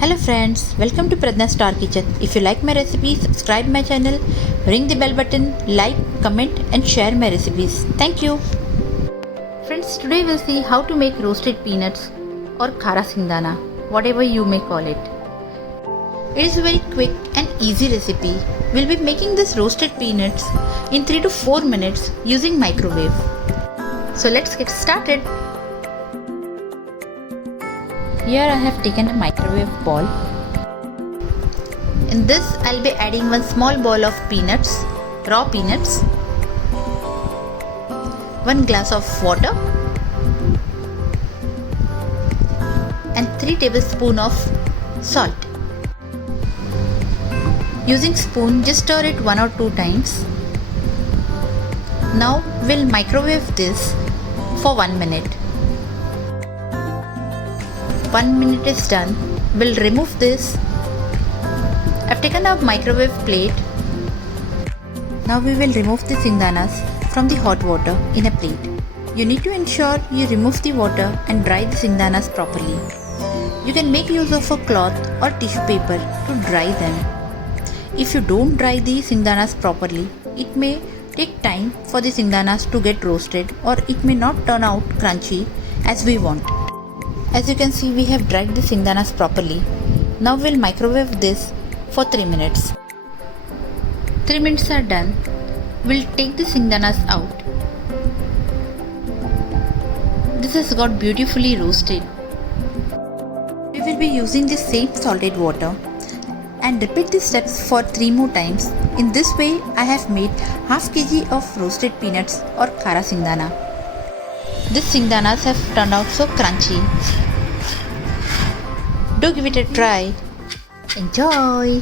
Hello friends, welcome to Pradnya Star Kitchen. If you like my recipes, subscribe my channel, ring the bell button, like, comment and share my recipes. Thank you. Friends, today we'll see how to make roasted peanuts or Khara Singdana, whatever you may call it. It is a very quick and easy recipe. We'll be making this roasted peanuts in 3 to 4 minutes using microwave. So let's get started. Here I have taken a microwave bowl. In this I'll be adding one small bowl of peanuts, raw peanuts, 1 glass of water and 3 tablespoons of salt. Using spoon, just stir it 1 or 2 times. Now we'll microwave this for 1 minute. 1 minute is done. We'll remove this. I've taken a microwave plate. Now we will remove the singdanas from the hot water in a plate. You need to ensure you remove the water and dry the singdanas properly. You can make use of a cloth or tissue paper to dry them. If you don't dry the singdanas properly, it may take time for the singdanas to get roasted or it may not turn out crunchy as we want. As you can see, we have dried the singdanas properly. Now we'll microwave this for 3 minutes. 3 minutes are done. We'll take the singdanas out. This has got beautifully roasted. We will be using the same salted water and repeat the steps for 3 more times. In this way, I have made half kg of roasted peanuts or Khara Singdana. These singdanas have turned out so crunchy. Do give it a try. Enjoy!